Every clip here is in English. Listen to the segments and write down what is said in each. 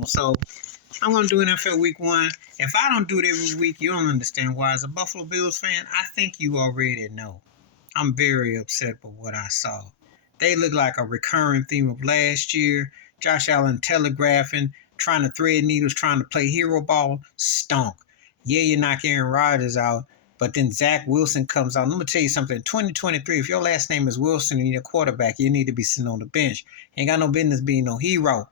on. So I'm going to do NFL Week 1. If I don't do it every week, you don't understand why. As a Buffalo Bills fan, I think you already know. I'm very upset with what I saw. They look like a recurring theme of last year. Josh Allen telegraphing, trying to thread needles, trying to play hero ball, stunk. Yeah, you knock Aaron Rodgers out, but then Zach Wilson comes out. Let me tell you something. In 2023, if your last name is Wilson and you're a quarterback, you need to be sitting on the bench. Ain't got no business being no hero.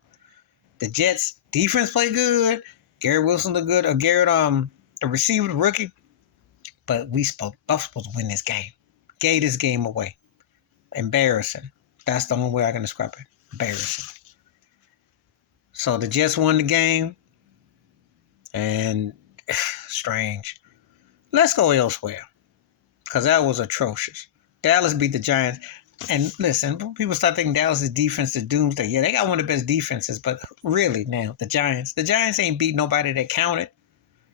The Jets defense play good. Garrett Wilson look good. The receiver, the rookie. But Buffalo's supposed to win this game. Gave this game away. Embarrassing. That's the only way I can describe it. Embarrassing. So the Jets won the game. And strange. Let's go elsewhere. Because that was atrocious. Dallas beat the Giants. And listen, people start thinking Dallas' defense is doomsday. Yeah, they got one of the best defenses. But really now, the Giants ain't beat nobody that counted.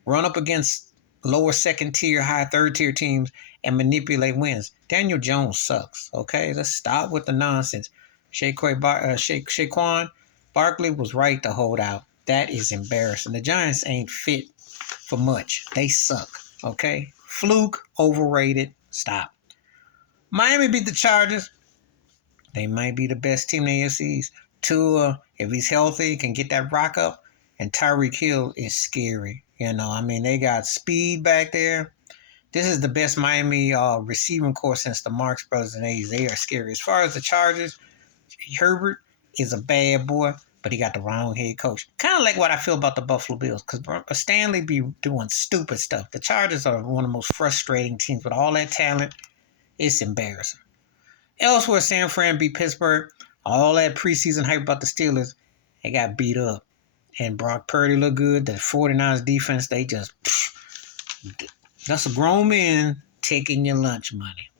Run up against lower second tier, high third tier teams and manipulate wins. Daniel Jones sucks, okay? Let's stop with the nonsense. Saquon Barkley was right to hold out. That is embarrassing. The Giants ain't fit for much. They suck, okay? Fluke, overrated. Stop. Miami beat the Chargers. They might be the best team in the AFC East. Tua, if he's healthy, can get that rock up. And Tyreek Hill is scary. They got speed back there. This is the best Miami receiving corps since the Marx Brothers and A's. They are scary. As far as the Chargers, Herbert is a bad boy, but he got the wrong head coach. Kind of like what I feel about the Buffalo Bills, because Stanley be doing stupid stuff. The Chargers are one of the most frustrating teams with all that talent. It's embarrassing. Elsewhere, San Fran beat Pittsburgh. All that preseason hype about the Steelers, they got beat up. And Brock Purdy looked good. The 49ers defense, they just... That's a grown man taking your lunch money.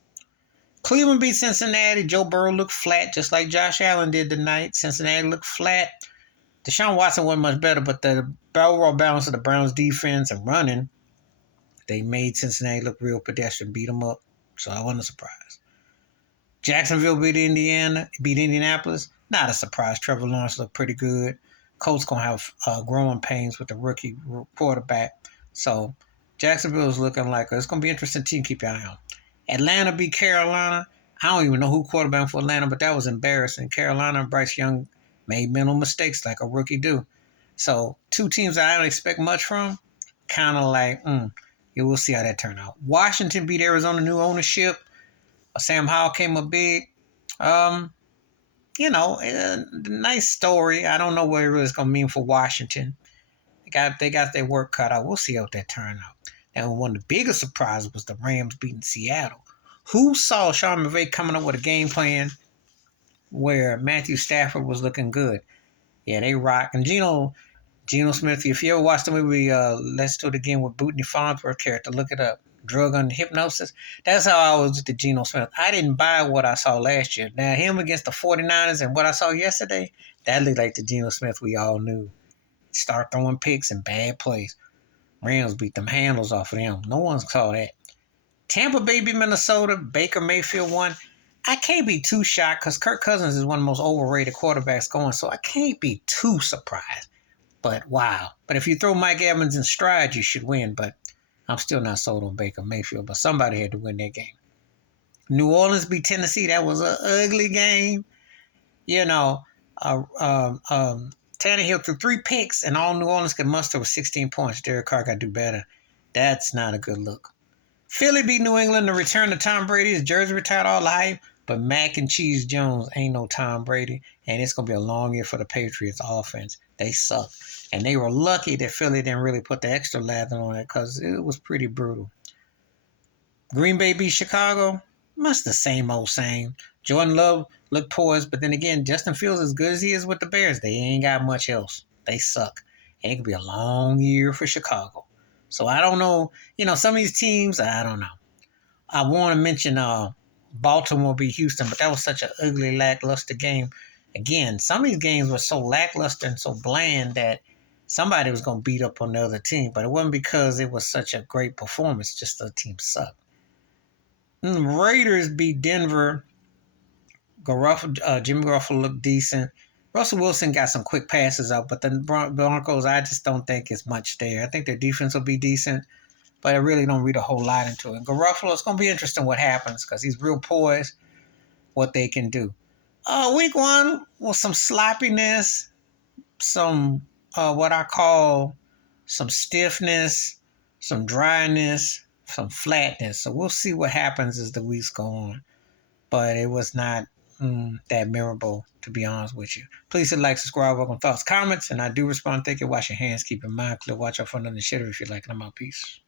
Cleveland beat Cincinnati. Joe Burrow looked flat, just like Josh Allen did tonight. Cincinnati looked flat. Deshaun Watson wasn't much better, but the overall balance of the Browns' defense and running, they made Cincinnati look real pedestrian, beat them up. So I wasn't surprised. Jacksonville beat Indianapolis. Not a surprise. Trevor Lawrence looked pretty good. Colts going to have growing pains with the rookie quarterback. So Jacksonville is looking like it's going to be an interesting team to keep your eye on. Atlanta beat Carolina. I don't even know who quarterback for Atlanta, but that was embarrassing. Carolina and Bryce Young made mental mistakes like a rookie do. So two teams that I don't expect much from, kind of like, we'll see how that turn out. Washington beat Arizona, new ownership. Sam Howell came up big. Nice story. I don't know what it really is going to mean for Washington. They got their work cut out. We'll see how that turn out. And one of the biggest surprises was the Rams beating Seattle. Who saw Sean McVay coming up with a game plan where Matthew Stafford was looking good? Yeah, they rock. And Geno Smith, if you ever watched the movie Let's Do It Again with Bootney Farnsworth character, look it up. Drug under hypnosis. That's how I was with the Geno Smith. I didn't buy what I saw last year. Now, him against the 49ers and what I saw yesterday, that looked like the Geno Smith we all knew. Start throwing picks and bad plays. Rams beat them handles off of them. No one saw that. Tampa Bay beat Minnesota. Baker Mayfield won. I can't be too shocked because Kirk Cousins is one of the most overrated quarterbacks going, so I can't be too surprised. But wow. But if you throw Mike Evans in stride, you should win. But I'm still not sold on Baker Mayfield, but somebody had to win that game. New Orleans beat Tennessee. That was an ugly game. Tannehill threw 3 picks, and all New Orleans could muster was 16 points. Derek Carr got to do better. That's not a good look. Philly beat New England to return to Tom Brady. His jersey retired all hype, but Mac and Cheese Jones ain't no Tom Brady, and it's going to be a long year for the Patriots offense. They suck. And they were lucky that Philly didn't really put the extra lather on it because it was pretty brutal. Green Bay beat Chicago. Much the same old same. Jordan Love looked poised, but then again, Justin Fields, as good as he is with the Bears, they ain't got much else. They suck. And it could be a long year for Chicago. So I don't know. Some of these teams, I don't know. I want to mention Baltimore beat Houston, but that was such an ugly, lackluster game. Again, some of these games were so lackluster and so bland that somebody was going to beat up on the other team, but it wasn't because it was such a great performance, just the team sucked. Raiders beat Denver. Jimmy Garoppolo looked decent. Russell Wilson got some quick passes up, but the Broncos, I just don't think it's much there. I think their defense will be decent, but I really don't read a whole lot into it. And Garoppolo, it's going to be interesting what happens because he's real poised, what they can do. Week one was some sloppiness, some what I call some stiffness, some dryness, some flatness. So we'll see what happens as the weeks go on. But it was not that memorable, to be honest with you. Please hit like, subscribe, welcome thoughts, comments, and I do respond. Thank you. Wash your hands. Keep your mind clear. Watch out for another shitter if you like. And I'm out. Peace.